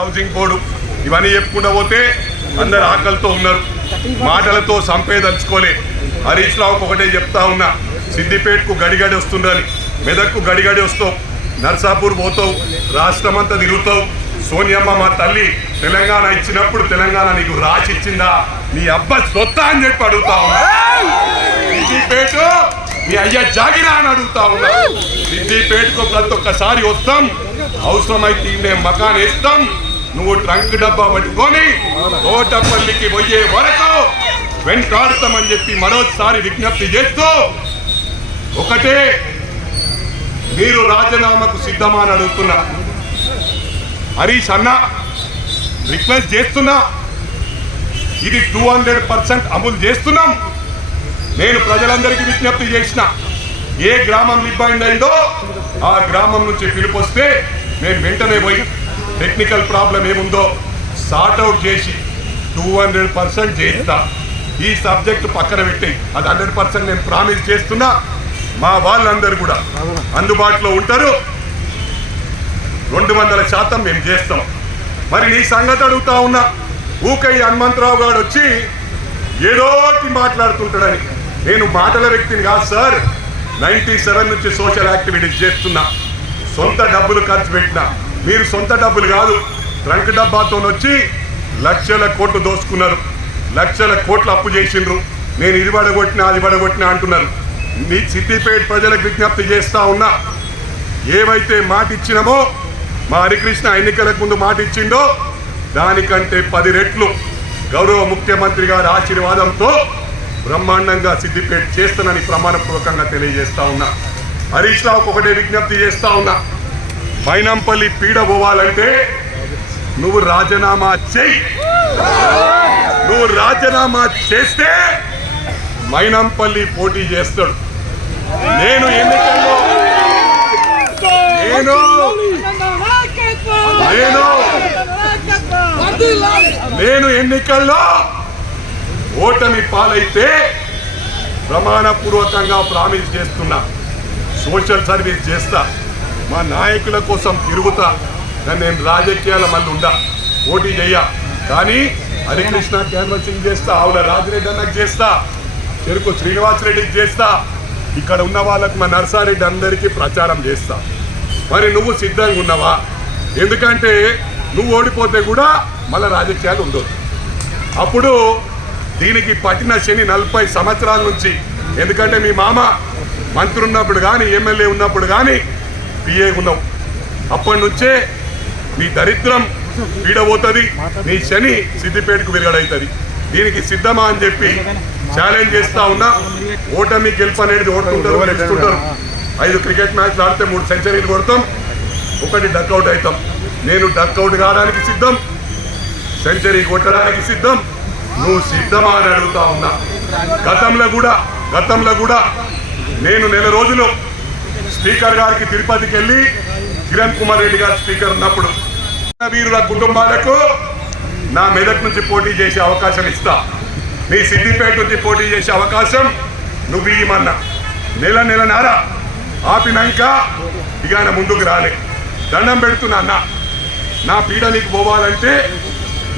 Housing board ఇవన్నీ చెప్పుకుంటూ పోతే అందరు ఆకలితో ఉన్నారు. మాటలతో సంపేదలుచుకోలే. హరీష్ రావుకు ఒకటే చెప్తా ఉన్నా సిద్దిపేటకు గడిగడి వస్తుండాలి మెదక్కు గడిగడి వస్తావు. నర్సాపూర్ పోతావు. రాష్ట్రమంతా తిరుగుతావు. సోనియమ్మ మా తల్లి తెలంగాణ ఇచ్చినప్పుడు తెలంగాణ నీకు రాసి ఇచ్చిందా? నీ అబ్బ సొత్త అని చెప్పి అడుగుతా ఉన్నా. సిద్దిపేట మీ అయ్యా జాగిరా అని అడుగుతా ఉన్నా. సిద్దిపేటకు ప్రతి ఒక్కసారి వస్తాం. అవసరమైతే మేము మకాన్ వేస్తాం. నువ్వు ట్రంక్ డబ్బా పట్టుకొని తోటపల్లికి పోయే వరకు వెంటాడతామని చెప్పి మరోసారి విజ్ఞప్తి చేస్తూ ఒకటే మీరు రాజీనామాకు సిద్ధమా అని అడుగుతున్నా. హరీష్ అన్న రిక్వెస్ట్ చేస్తున్నా. ఇది టూ హండ్రెడ్ పర్సెంట్ అమలు చేస్తున్నాం. నేను ప్రజలందరికీ విజ్ఞప్తి చేసిన ఏ గ్రామం ఇబ్బంది అయిందో ఆ గ్రామం నుంచి పిలుపు వస్తే నేను వెంటనే పోయి టెక్నికల్ ప్రాబ్లం ఏముందో సార్ట్ అవుట్ చేసి టూ హండ్రెడ్ పర్సెంట్ చేస్తా. ఈ సబ్జెక్ట్ పక్కన పెట్టి అది హండ్రెడ్ పర్సెంట్ నేను ప్రామిస్ చేస్తున్నా. మా వాళ్ళందరూ కూడా అందుబాటులో ఉంటారు. రెండు వందల శాతం మేము చేస్తాం. మరి నీ సంగతి అడుగుతా ఉన్నా. ఊకై హనుమంతరావు గారు వచ్చి ఏదోటి మాట్లాడుతుంటాడని. నేను మాటల వ్యక్తిని కాదు సార్. నైంటీ సెవెన్ నుంచి సోషల్ యాక్టివిటీస్ చేస్తున్నా. సొంత డబ్బులు ఖర్చు పెట్టినా. మీరు సొంత డబ్బులు కాదు ట్రంక్ డబ్బాతో వచ్చి లక్షల కోట్లు దోసుకున్నారు. లక్షల కోట్లు అప్పు చేసిండ్రు. నేను ఇది పడగొట్టినా అది పడగొట్టినా అంటున్నారు. మీ సిద్దిపేట ప్రజలకు విజ్ఞప్తి చేస్తా ఉన్నా ఏవైతే మాట ఇచ్చినామో మా హరికృష్ణ ఎన్నికలకు ముందు మాట ఇచ్చిండో దానికంటే పది రెట్లు గౌరవ ముఖ్యమంత్రి గారి ఆశీర్వాదంతో బ్రహ్మాండంగా సిద్దిపేట చేస్తానని ప్రమాణపూర్వకంగా తెలియజేస్తా ఉన్నా. హరీష్ రావుకు ఒకటే విజ్ఞప్తి చేస్తా ఉన్నా. మైనంపల్లి పీడ పోవాలంటే నువ్వు రాజీనామా చెయ్యి నువ్వు రాజీనామా చేస్తే మైనంపల్లి పోటీ చేస్తాడు. నేను ఎన్నికల్లో నేను నేను నేను ఎన్నికల్లో ఓటమి పాలైతే ప్రమాణపూర్వకంగా ప్రామిస్ చేస్తున్నా సోషల్ సర్వీస్ చేస్తా. మా నాయకుల కోసం తిరుగుతా నన్ను నేను రాజకీయాల మళ్ళీ ఉండా పోటీ చెయ్య. కానీ హరికృష్ణ క్యాన్వసింగ్ చేస్తా ఆవుల రాజిరెడ్డి అన్నకు చేస్తా చెరుకు శ్రీనివాసరెడ్డికి చేస్తా ఇక్కడ ఉన్న వాళ్ళకు మా నర్సారెడ్డి అందరికీ ప్రచారం చేస్తా. మరి నువ్వు సిద్ధంగా ఉన్నావా? ఎందుకంటే నువ్వు ఓడిపోతే కూడా మళ్ళీ రాజకీయాలు ఉండవు. అప్పుడు దీనికి పట్టిన శని నలభై సంవత్సరాల నుంచి ఎందుకంటే మీ మామ మంత్రి ఉన్నప్పుడు కానీ ఎమ్మెల్యే ఉన్నప్పుడు కానీ పిఏ ఉన్నావు అప్పటి నుంచే మీ దరిద్రం పీడబోతుంది నీ శని సిద్దిపేటకు విరగడవుతుంది దీనికి సిద్ధమా అని చెప్పి ఛాలెంజ్ చేస్తా ఉన్నా. ఓటమి గెలుపు అనేది ఓడుతుంటారు నెక్స్ట్ ఐదు క్రికెట్ మ్యాచ్లు ఆడితే మూడు సెంచరీలు కొడతాం ఒకటి డక్అవుట్ అవుతాం నేను డక్అవుట్ కావడానికి సిద్ధం సెంచరీ కొట్టడానికి సిద్ధం నువ్వు సిద్ధమా అని అడుగుతా ఉన్నా. గతంలో కూడా గతంలో కూడా నేను నెల రోజులు స్పీకర్ గారికి తిరుపతికి వెళ్ళి కిరణ్ కుమార్ రెడ్డి గారు స్పీకర్ ఉన్నప్పుడు వీరుల కుటుంబాలకు నా మెదక్ నుంచి పోటీ చేసే అవకాశం ఇస్తా. నీ సిద్దిపేట నుంచి పోటీ చేసే అవకాశం నువ్వు ఇయ్యమన్నా. నెల నెల నార ఆపినాక ఇక ఆయన ముందుకు రాలే. దండం పెడుతున్నా అన్న. నా పీడ నీకు పోవాలంటే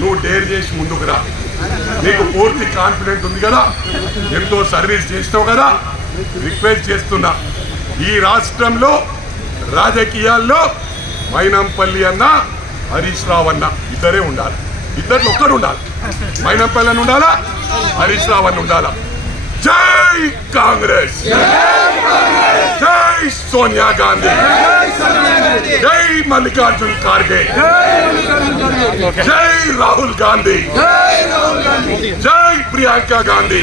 నువ్వు డేర్ చేసి ముందుకు రా. నీకు పూర్తి కాన్ఫిడెంట్ ఉంది కదా? ఎంతో సర్వీస్ చేస్తావు కదా? రిక్వెస్ట్ చేస్తున్నా. ఈ రాష్ట్రంలో రాజకీయాల్లో మైనంపల్లి అన్న హరీష్ రావు అన్న ఇద్దరే ఉండాలి. ఇద్దరు ఒక్కడు ఉండాలి. మైనంపల్లి అని ఉండాలా? హరీష్ రావు అని ఉండాలా? జై కాంగ్రెస్! జై సోనియా గాంధీ! జై మల్లికార్జున్ ఖార్గే! జై రాహుల్ గాంధీ! జై ప్రియాంక గాంధీ!